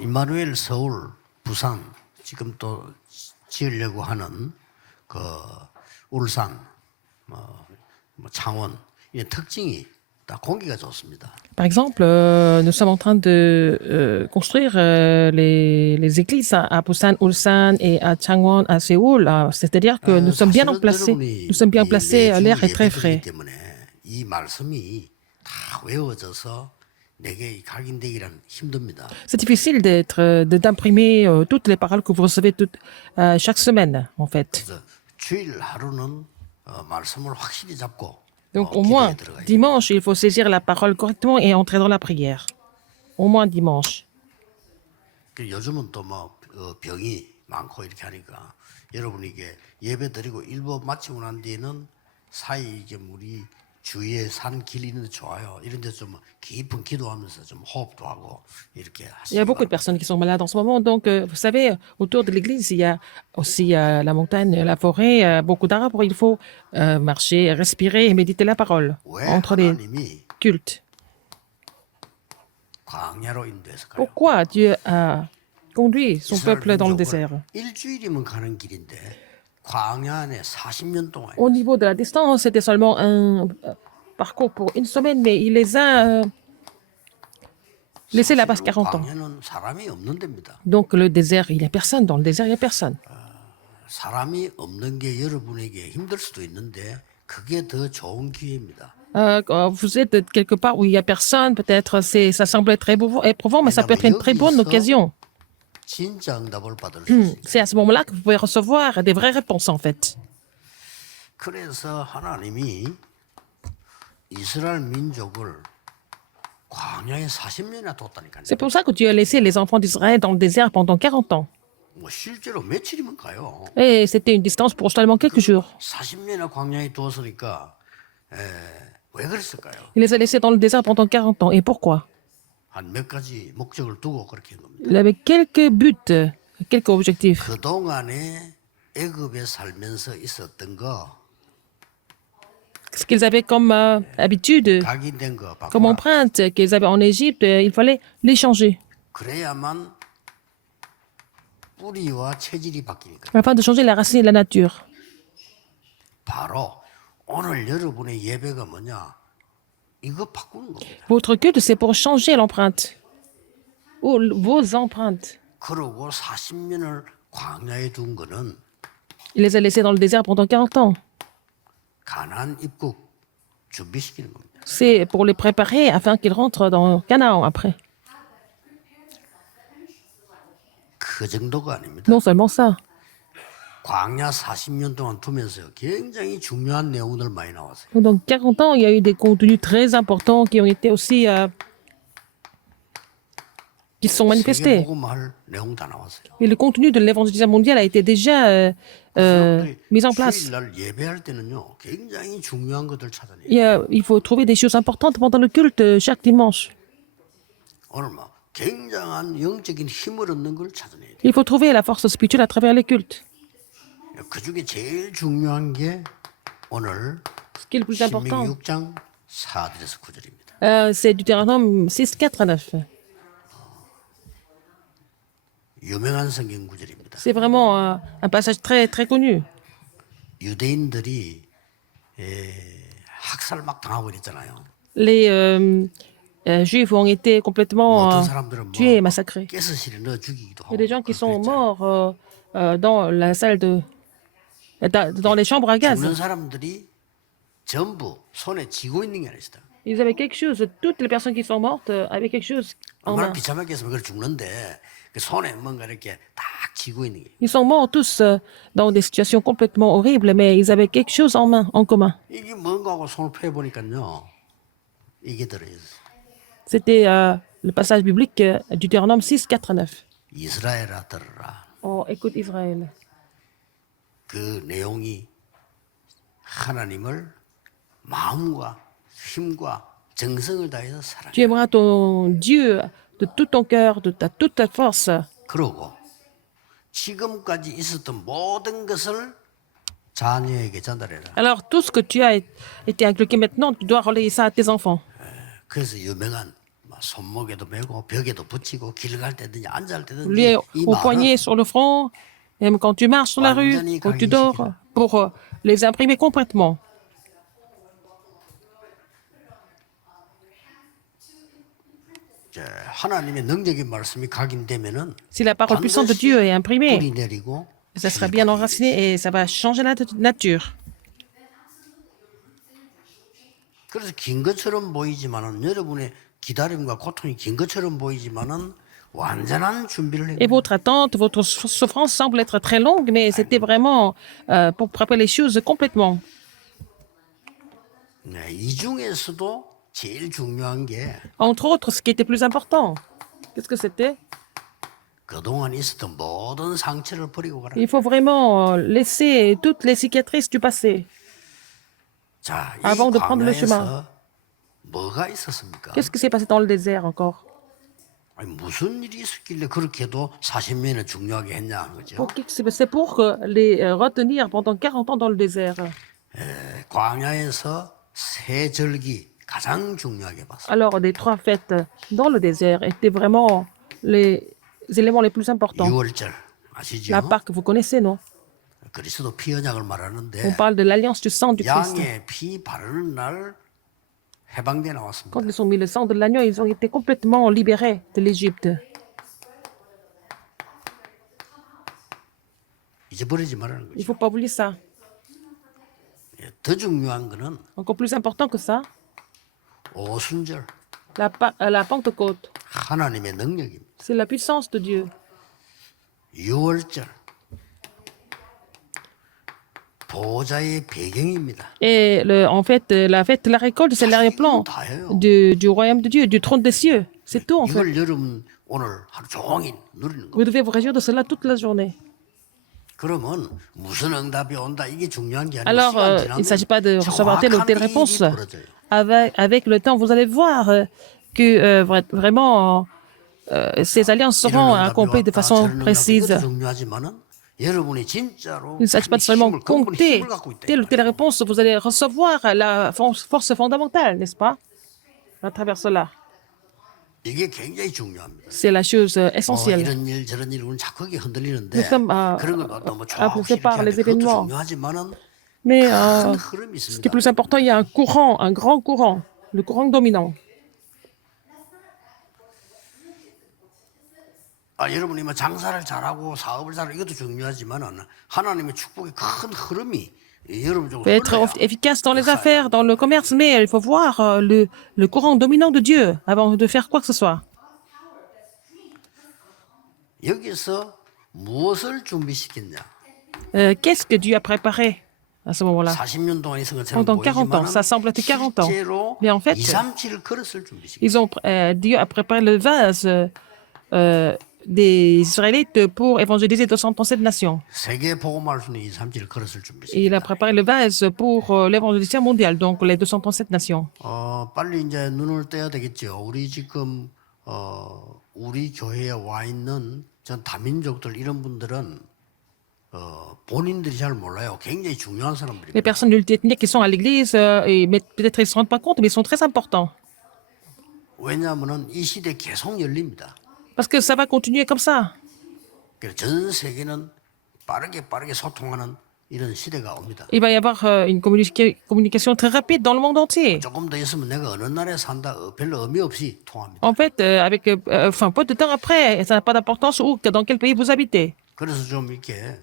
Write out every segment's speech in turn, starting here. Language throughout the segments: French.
임마누엘 서울, 부산 지금 또 지으려고 하는 그 울산, 창원 이 특징이 다 공기가 좋습니다. Par exemple, nous sommes en train de construire les églises à Busan, Ulsan et à Changwon, à Séoul. C'est-à-dire que nous sommes bien emplacés. Nous sommes bien placés. L'air est très frais. 때문에 이 말씀이 다 외워져서 내게 각인되기란 힘듭니다. C'est difficile d'imprimer toutes les paroles que vous recevez chaque semaine, en fait. 그래서 주일 하루는 말씀을 확실히 잡고 Donc, au moins, dimanche, il faut saisir la parole correctement et entrer dans la prière. Au moins dimanche. 요즘은 또 병이 많고 이렇게 하니까 여러분 이게 예배 드리고 일부 마치고 난 뒤에는 사이 이게 우리 주위에 산 길 있는데 좋아요. 이런 데서 좀 깊은 기도하면서 좀 호흡도 하고 이렇게 Il y a beaucoup de personnes qui sont malades en ce moment. Donc, vous savez, autour de l'église, il y a aussi la montagne, la forêt, beaucoup d'arbres. Il faut marcher, respirer et méditer la parole entre les cultes. 광야로 인도해서 가요. Pourquoi Dieu a conduit son peuple dans le désert? 일주일이면 가는 길인데 광야 안에 40년 동안 Au niveau de la distance, c'était seulement un parcours pour une semaine, mais il les a laissés là-bas 40 ans. 광야는 사람이 없는 데입니다. Donc, le désert, il n'y a personne. Dans le désert, il n'y a personne. 사람이 없는 게 여러분에게 힘들 수도 있는데 그게 더 좋은 기회입니다. Quand vous êtes quelque part où il n'y a personne, peut-être ça semble être éprouvant, mais ça peut être une très bonne occasion. 진짜 응답을 받을 수 있어요. C'est à ce moment-là que vous pouvez recevoir des vraies réponses, en fait. 그래서 하나님이 이스라엘 민족을 광야에 40년이나 뒀다니까요. C'est pour ça que Dieu a laissé les enfants d'Israël dans le désert pendant 40 ans. 실제로 며칠이면 가요. Et c'était une distance pour seulement quelques jours. 40년이나 광야에 두었으니까 왜 그랬을까요? Il les a laissés dans le désert pendant 40 ans. Et pourquoi? 한 몇 가지 목적을 두고 그렇게 한 겁니다. Il avait quelques buts, quelques objectifs. 그동안에 애굽에 살면서 있었던 거 Ce qu'ils avaient comme habitude, 각인된 거 comme 바꾸라. empreinte qu'ils avaient en Égypte, il fallait les changer 그래야만 뿌리와 체질이 바뀌니까. afin de changer la racine et la nature. 바로 오늘 여러분의 예배가 뭐냐? 이거 바꾸는 겁니다. Votre culte, c'est pour changer l'empreinte. Ou vos empreintes. 그러고 40년을 광야에 둔 거는 Il les a laissés dans le désert pendant 40 ans. 가나안 입국 준비시키는 겁니다. C'est pour les préparer afin qu'ils rentrent dans Canaan après. 그 정도가 아닙니다. Non seulement ça. 광야 40년 동안 두면서 굉장히 중요한 내용들 많이 나왔어요. Dans 40 ans, il y a eu des contenus très importants qui ont été aussi qui se sont manifestés. 세계복음할 내용 다 나왔어요. Et le contenu de l'évangélisation mondiale a été déjà mis en place. 주일날 예배할 때는요, 굉장히 중요한 것들 찾아내요. Il faut trouver des choses importantes pendant le culte chaque dimanche. 오늘 굉장한 영적인 힘을 얻는 걸 찾아내야 돼요. Il faut trouver la force spirituelle à travers les cultes. 그 중에 제일 중요한 게 오늘 Ce qui est le plus important, 신명기 6장 4절에서 9절입니다. c'est Deutéronome 6, 4 à 9. 유명한 성경 구절입니다. C'est vraiment un passage très, très connu. 유대인들이 학살 막 당하고 그랬잖아요. Les Juifs ont été complètement 어떤 사람들은 tués et massacrés. 가스실에 넣어 죽이기도 Il y 하고. a des gens qui sont 그랬잖아요. morts dans la salle dans les chambres à gaz. 죽는 사람들이 전부 손에 쥐고 있는 게 아니었다. Ils avaient quelque chose, toutes les personnes qui sont mortes avaient quelque chose en 얼마나 main. 비참하게 했으면 그걸 죽는데 그 손에 뭔가 이렇게 딱 쥐고 있는 게. Ils sont morts tous dans des situations complètement horribles, mais ils avaient quelque chose en main, en commun. 이게 뭔가 하고 손을 펴보니까요. 이게 들어있어요. C'était le passage biblique Deutéronome 6, 4 à 9. 이스라엘아 들으라. Oh, écoute Israël. 그 내용이 하나님을 마음과 힘과 정성을 다해서 사랑해. Tu aimeras ton Dieu de tout ton cœur, de toute ta force. 그러고 지금까지 있었던 모든 것을 자녀에게 전달해라. Alors, tout ce que tu as été inculqué maintenant, tu dois relayer ça à tes enfants. 그래서 유명한 손목에도 메고 벽에도 붙이고 길 갈 때든지 앉을 때든지 Lié 이 au 말은 poignet, sur le front, même quand tu marches sur la rue, 완전히 quand tu dors, 각인시키라. pour les imprimer complètement. 이제 하나님의 능력의 말씀이 각인되면은 Si la parole puissante de Dieu est imprimée, 뿌리 내리고 ça sera bien enraciné et ça va changer la nature. 그래서 긴 것처럼 보이지만은 여러분의 기다림과 고통이 긴 것처럼 보이지만은 완전한 준비를 Et 해요. votre attente, votre souffrance semble être très longue, mais c'était vraiment pour préparer les choses complètement. 네, 이 중에서도 제일 중요한 게 Entre autres, ce qui était plus important, qu'est-ce que c'était? 그동안 있었던 모든 상처를 버리고 가라. Il faut vraiment laisser toutes les cicatrices du passé. 자, 이 Avant de prendre le 광야에서 뭐가 있었습니까? Qu'est-ce qui s'est passé dans le désert encore? 아니, 무슨 일이 있었길래 그렇게도 40년을 중요하게 했냐 하는 거죠. C'est pour les retenir pendant 40 ans dans le désert. 광야에서 세 절기 가장 중요하게 봤어요. Alors, les trois fêtes dans le désert étaient vraiment les éléments les plus importants. 유월절 아시죠? La Pâque, vous connaissez, non? 그리스도 피 언약을 On 말하는데 parle de l'alliance du sang du Christ. 양의 피 바르는 날 해방돼 나왔습니다. Quand ils ont mis le sang de l'agneau, ils ont été complètement libérés de l'Égypte. 잊어버리지 말라는 Il ne 거죠. faut pas oublier ça. 예, 더 중요한 거는 Encore plus important que ça, 오순절 la Pentecôte. 하나님의 능력입니다. C'est la puissance de Dieu. 유월절 보호자의 배경입니다. Et en fait, la fête de la récolte, c'est l'arrière-plan du royaume de Dieu, du trône des cieux. C'est tout, en fait. 이걸 여러분 오늘 하루 종일 누리는 거. Vous devez vous réjouir de cela toute la journée. 그러면 무슨 응답이 온다 이게 중요한 게 아니라 Alors, 시간 il ne s'agit 지나면 pas de recevoir telle ou telle 정확한 réponse. 일이 벌어져요. Avec le temps, vous allez voir que vraiment ces alliances seront 이런 응답이 accomplies de 왔다, façon 저런 응답이 précise. 이것도 중요하지만은 여러분이 진짜로 Il ne s'agit pas de seulement 힘을, 근본의 compter 힘을 갖고 있다. telle ou telle réponse, vous allez recevoir la force fondamentale, n'est-ce pas? À travers cela. 이게 굉장히 중요합니다. C'est la chose essentielle. 이런 일 저런 일 우리는 자꾸 이게 흔들리는데 Nous sommes 그런 거 너무 impulsés 조금씩 par les 이렇게 하는데 그것도 événements. 중요하지만은 Mais 큰 흐름이 ce qui est 있습니다. plus important, il y a un courant, un grand courant, le courant dominant. 여러분이 뭐 장사를 잘하고 사업을 잘하고 이것도 중요하지만은 하나님의 축복의 큰 흐름이 여러분 쪽으로 Peut être 흘러요. efficace dans les affaires, dans le commerce, mais il faut voir le courant dominant de Dieu avant de faire quoi que ce soit. 여기서 무엇을 준비시켰냐? Qu'est-ce que Dieu a préparé à ce moment-là? 40년 동안 있은 것처럼 Pendant 40 ans, ça semble être 40 ans. 실제로 Mais en fait, 2, 3, 7 그릇을 준비시켰어요. Ils ont, Dieu a préparé le vase des Israélites pour évangéliser 237 nations. 세계 복음할 수 있는 2, 3, 7 그릇을 Et il a 준비시켰어요. préparé le vase pour l'évangélisation mondiale, donc les 237 nations. 빨리 이제 눈을 떼야 되겠죠. 우리 지금 우리 교회에 와 있는 전 다민족들 이런 분들은 본인들이 잘 몰라요. 굉장히 중요한 Les 사람들입니다. personnes multiethniques qui sont à l'église, mais peut-être ils ne se rendent pas compte, mais ils sont très importants. 왜냐하면 이 시대 계속 열립니다. Parce que ça va continuer comme ça. 그래서 전 세계는 빠르게 소통하는 이런 시대가 옵니다. Il va y avoir une communication très rapide dans le monde entier. 조금 더 있으면 내가 어느 나라에 산다 별로 의미 없이 통합니다. En fait, enfin, peu de temps après, ça n'a pas d'importance où, dans quel pays vous habitez. 그래서 좀 이렇게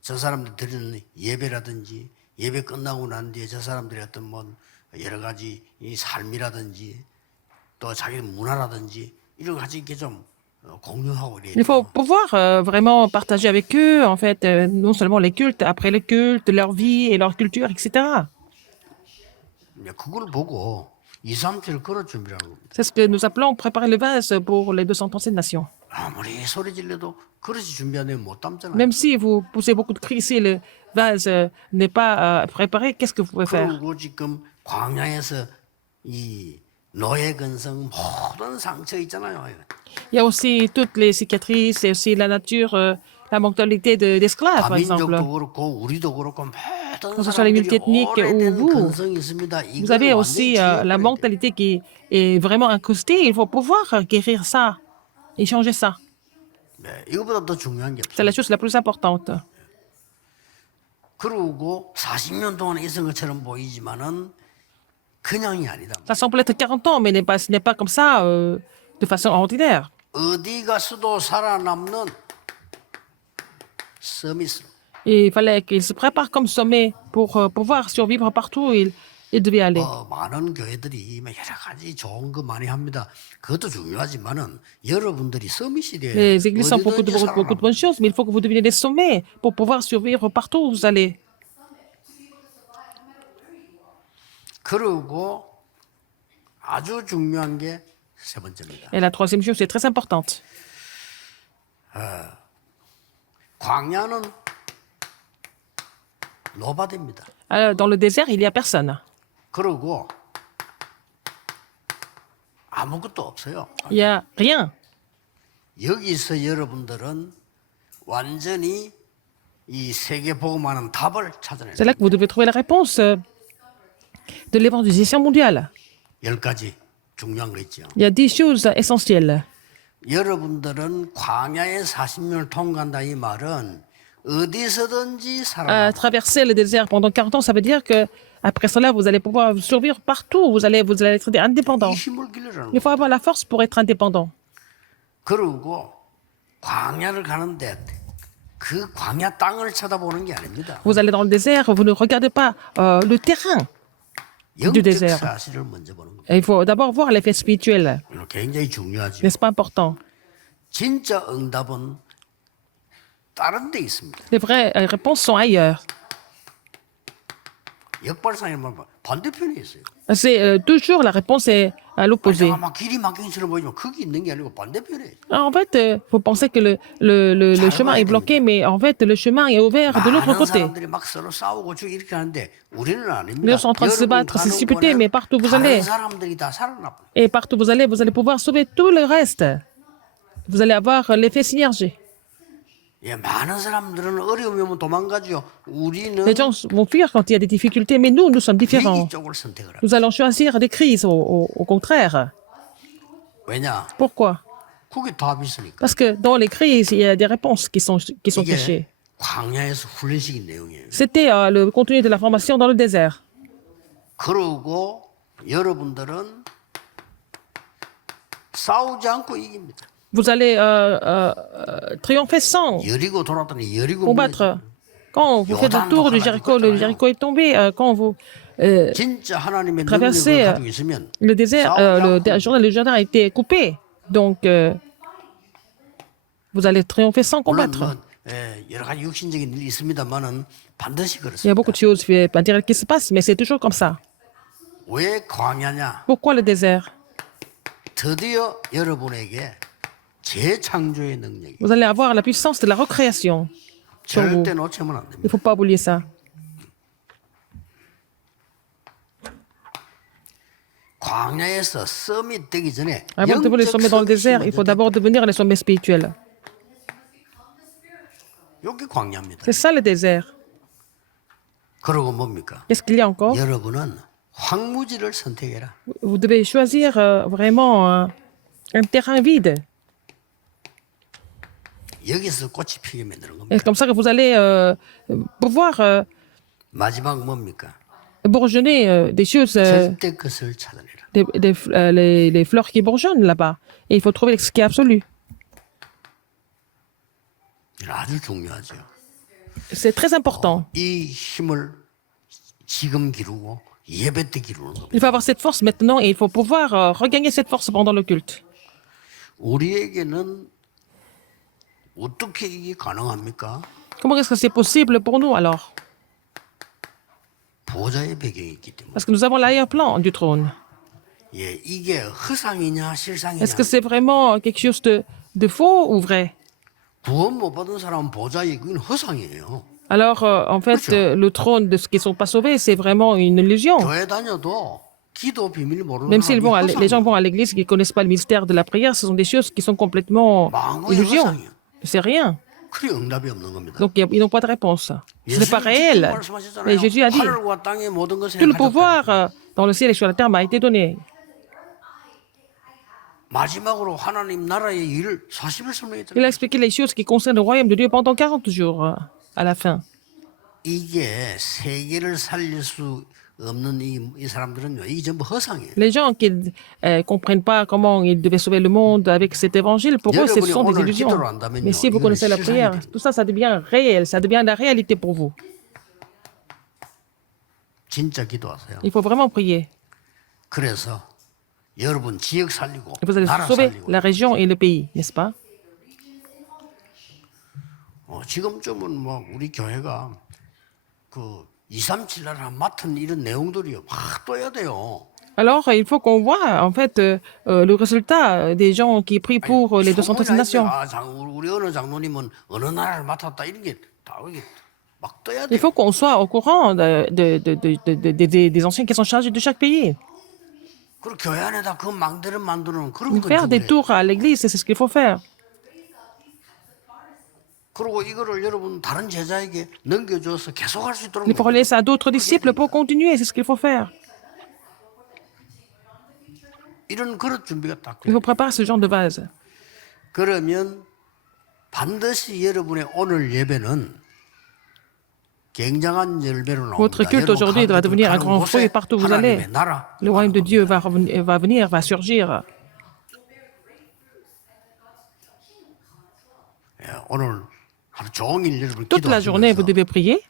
저 사람들 드리는 예배라든지 예배 끝나고 난 뒤에 저 사람들의 어떤 뭐 여러 가지 이 삶이라든지 또 자기 문화라든지 이런 거 같이 이렇게 좀 공유하고 이래요. Il faut pouvoir vraiment partager avec eux, en fait, non seulement les cultes, après les cultes, leur vie et leur culture, etc. 그걸 보고 2, 3, 7 그릇 준비라는 겁니다. C'est ce que nous appelons préparer le vase pour les 237 nations. 아무리 소리 질러도 그릇이 준비 안 되면 못 담잖아요. Même si vous poussez beaucoup de cris, si le vase n'est pas préparé, qu'est-ce que vous pouvez faire? 그리고 지금 광야에서 이 노예 근성 모든 상처 있잖아요. Il y a aussi toutes les cicatrices et aussi la nature, la mentalité d'esclaves, par exemple. 다민족도 그렇고 우리도 그렇고 오래된 que ce soit les 사람들이 multiethniques ou 오래된 vous, 근성이 있습니다. vous avez 이걸 완전히 aussi la 치유해버려야 돼요. mentalité qui est vraiment incrustée. Il faut pouvoir guérir ça et changer ça. 네, 이거보다 더 중요한 게 C'est la 없어요. chose la plus importante. 그러고 40년 동안 있은 것처럼 보이지만은 그냥이 아니다. Ça semble être 40 ans, mais ce n'est pas comme ça de façon ordinaire. 어디 가서도 살아남는 서밋으로. Et il fallait qu'il se prépare comme sommet pour pouvoir survivre partout où il devait aller. 많은 교회들이 여러 가지 좋은 거 많이 합니다. 그것도 중요하지만은 여러분들이 서밋이 돼야 Les églises ont beaucoup 어디든지 de bonnes choses, mais il faut que vous deveniez des sommets pour pouvoir survivre partout où vous allez. 그리고 아주 중요한 게 세 번째입니다. Et la troisième chose, c'est très importante. 광야는 노바드입니다. Alors, dans le désert, il n'y a personne. 그리고 아무것도 없어요. Il n'y a rien. 여기서 여러분들은 완전히 이 세계 복음하는 답을 찾아내요. C'est là que vous devez trouver la réponse de l'évangélisation mondiale. 10가지 중요한 거 있죠. Il y a 10 choses essentielles. 여러분들은 광야의 40년을 통과한다 이 말은 어디서든지 살아남아. Traverser le désert pendant 40 ans, ça veut dire que après cela, vous allez pouvoir survivre partout. Vous allez être indépendant. 이 힘을 기르라는 Il 거예요. faut avoir la force pour être indépendant. 그리고 광야를 가는데 그 광야 땅을 쳐다보는 게 아닙니다. Vous allez dans le désert, vous ne regardez pas le terrain. 영적 désert. 사실을 먼저 보는 거예요. Il faut d'abord voir l'effet spirituel. 이거 굉장히 중요하죠. N'est-ce pas important? 진짜 응답은 다른 데 있습니다. Les vraies réponses sont ailleurs. 역발상에 보면 반대편에 있어요. C'est toujours la réponse est à l'opposé. 내가 막 길이 막힌 것처럼 보이지만 거기 있는 게 아니고 반대편에 있어요. En fait, vous pensez que le chemin est bloqué, mais en fait, le chemin est ouvert de l'autre 많은 côté. 사람들이 막 서로 싸우고 죽 이렇게 하는데 우리는 아닙니다. Les gens sont en train de se 여러분 battre, se 가는 disputer, 곳에 mais partout vous 다른 allez. 사람들이 다 살아나요. Et partout vous allez pouvoir sauver tout le reste. Vous allez avoir l'effet synergie. 예, 많은 사람들은 어려움이 오면 도망가죠. 우리는 Les gens vont fuir quand il y a des difficultés, mais nous sommes différents. 위기 쪽을 선택을 합니다. Nous allons choisir des crises, au contraire. 왜냐? Pourquoi? 그게 답이 있으니까. Parce que dans les crises, il y a des réponses qui sont 이게 cachées. 광야에서 훈련식인 내용이에요. C'était le contenu de la formation dans le désert. 그러고 여러분들은 싸우지 않고 이깁니다. Vous allez triompher sans 여리고 돌았더니 여리고 combattre. Quand vous faites le tour du Jéricho, le Jéricho est tombé. Quand vous 진짜 하나님의 traversez 능력을 가지고 있으면 le désert, le jardin a été coupé. Donc, vous allez triompher sans 물론 combattre. 뭐, 여러 가지 육신적인 일이 있습니다만은 반드시 Il y a 그렇습니다. beaucoup de choses matérielles qui se passent, mais c'est toujours comme ça. 왜 광야냐? Pourquoi le désert? 드디어 여러분에게 재창조의 능력이 Vous allez avoir la puissance de la recréation sur vous. 절대 놓치면 안 Il ne 됩니다. faut pas oublier ça. 광야에서 서밋 되기 전에 Avant de devenir les 영적 sommets dans le désert, 서밋이 il faut 먼저 d'abord devenir les sommets spirituels. 여기 광야입니다. C'est ça le désert. 그러고 뭡니까? Qu'est-ce qu'il y a encore? 여러분은 황무지를 선택해라. Vous devez choisir vraiment un terrain vide. 여기서 꽃이 피게 만드는 Et 겁니다. c'est comme ça que vous allez pouvoir 마지막 뭡니까? bourgeonner des choses, 절대 것을 찾아내라. les fleurs qui bourgeonnent là-bas. Et il faut trouver ce qui est absolu. 이건 아주 중요하죠. C'est très important. 이 힘을 지금 기르고 예배 때 기르는 겁니다. Il faut avoir cette force maintenant et il faut pouvoir regagner cette force pendant le culte. 우리에게는 어떻게 이게 가능합니까? Comment est-ce que c'est possible pour nous alors? 보좌의 배경이 있기 때문에. Parce que nous avons l'arrière-plan du trône. 예, 이게 허상이냐 실상이냐. Est-ce que c'est vraiment quelque chose de faux ou vrai? 구원 못 받은 사람은 보좌의 그건 허상이에요. Alors, en fait, le trône de ceux qui ne sont pas sauvés, c'est vraiment une illusion. 교회 다녀도 기도 비밀 모르는 Même s'ils 사람이 les gens 허상이에요. vont à l'église qui ne connaissent pas le mystère de la prière, ce sont des choses qui sont complètement 망고의 illusions. 허상이에요. C'est rien. 그래 응답이 없는 겁니다. Donc, ils n'ont pas de réponse. Ce n'est pas 예수님 직접 réel. 말씀하셨잖아요. Mais Jésus a dit, 하늘과 땅의 모든 것에 tout le 가졌다. pouvoir dans le ciel et sur la terre m'a été donné. 마지막으로 하나님 나라의 일을 40일 설명했잖아요. Il a expliqué les choses qui concernent le royaume de Dieu pendant 40 jours à la fin. 이게 세계를 살릴 수 없는 이 사람들은요, 이게 전부 허상이에요. Les gens qui ne comprennent pas comment ils devaient sauver le monde avec cet évangile, pour eux, ce sont des illusions. Mais si vous connaissez la prière, tout ça, ça devient réel, ça devient la réalité pour vous. 진짜 기도하세요. Il faut vraiment prier. 그래서 여러분 지역 살리고 Et vous allez 나라 sauver 살리고. la région et le pays, n'est-ce pas? 지금쯤은 뭐 우리 교회가 그 237나라 맡은 이런 내용들이 확 떠야 돼요. Alors, il faut qu'on voit, en fait, le résultat des gens qui prient pour les 236 nations. 우리 어느 장로님은 어느 나라를 맡았다 이런 게 다 이게 막 떠야 Il 돼요. faut qu'on soit au courant des anciens qui sont chargés de chaque pays. 그리고 교회 안에다 그 망대를 만드는 그런 거 Faire des 준비해요. tours à l'église, c'est ce qu'il faut faire. 그리고 이거를 여러분 다른 제자에게 넘겨줘서 계속할 수 있도록 Il faut relayer ça à d'autres disciples pour continuer, c'est ce qu'il faut faire. 이런 그릇 준비가 딱 Il 돼요. faut préparer ce genre de vase. 그러면 반드시 여러분의 오늘 예배는 굉장한 열매로 나옵니다. Votre culte aujourd'hui doit devenir un grand fruit partout où vous allez. 하나님의 나라 Le royaume de Dieu va venir, va surgir. 오늘 하루 종일 여러분 Toute la journée, vous 기도하시면서 devez prier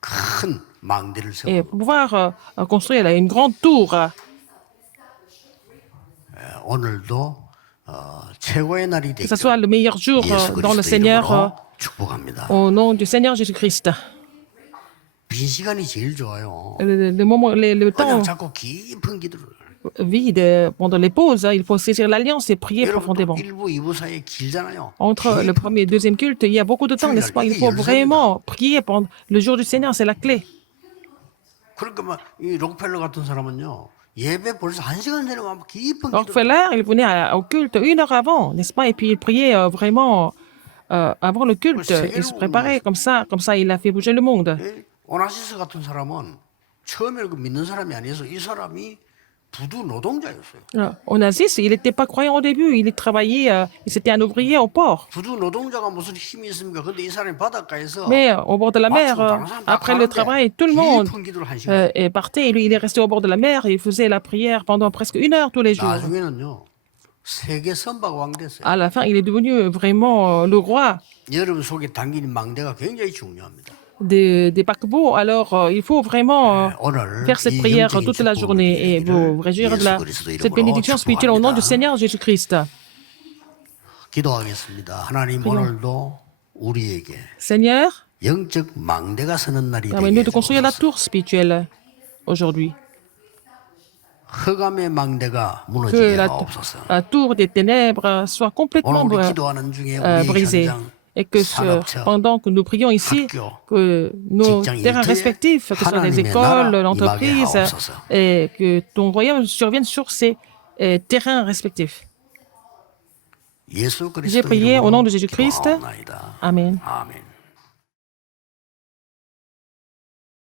큰 망대를 세우고 et pouvoir construire là, une grande tour. 오늘도 최고의 날이 Que ce 되기를 soit le meilleur jour 예수 dans le 그리스도 Seigneur, 이름으로 축복합니다. au nom du Seigneur Jésus-Christ. 빈 시간이 제일 좋아요. Le moment, le temps 그냥 자꾸 깊은 기도를. vide, pendant les pauses, il faut saisir l'alliance et prier 여러분 또 profondément. 1부, 2부 사이에 길잖아요. Entre le premier et le deuxième culte, il y a beaucoup de temps, n'est-ce pas? Il faut vraiment prier pendant le jour du Seigneur, c'est la clé. 그러니까 막이 록펠러 같은 사람은요. 예배 벌써 1시간 전에 막 깊은 기도. Rockefeller, il venait au culte 1 heure avant, n'est-ce pas? Et puis il priait vraiment avant le culte. Il se préparait comme ça il a fait bouger le monde. 오나시스 같은 사람은 처음에 그 믿는 사람이 아니어서 이 사람이 부두 노동자였어요. Onassis, il n'était pas croyant au début, il travaillait, c'était un ouvrier au port. 부두 노동자가 무슨 힘이 있습니까? 근데 이 사람이 바닷가에서 Mais au bord de la mer, après le travail, tout le monde 깊은 기도를 1시간. est parti. Et lui, il est resté au bord de la mer et il faisait la prière pendant presque 1 heure tous les jours. 나중에는요. 세계 선박왕 됐어요. À la fin, il est devenu vraiment le roi 여러분 속에 담긴 망대가 굉장히 중요합니다. des paquebots. Alors, il faut vraiment 오늘 faire cette 이 prière 영적인 toute la journée et 축복을 vous réjouir de 예수 그리스도 cette 이름으로 bénédiction spirituelle au nom du 축복합니다. Seigneur Jésus-Christ. 기도하겠습니다. 하나님 오늘도 우리에게 Seigneur, 영적 망대가 서는 날이 permets-nous 되게 de construire la 해주옵소서. tour spirituelle aujourd'hui. 흑암의 망대가 Que 무너지게 la 하옵소서. tour des ténèbres soit complètement 오늘 우리 기도하는 중에 우리 brisée. 현장 Et que 산업체, pendant que nous prions ici, 학교, que nos 직장 terrains 일터에 respectifs, que ce soit les 하나님의 écoles, 나라 l'entreprise, 임하게 하옵소서. et que ton royaume survienne sur ces terrains respectifs. 예수 J'ai 그리스도 prié au nom 이름으로 de Jésus-Christ. 기도하옵나이다. Amen. 아멘.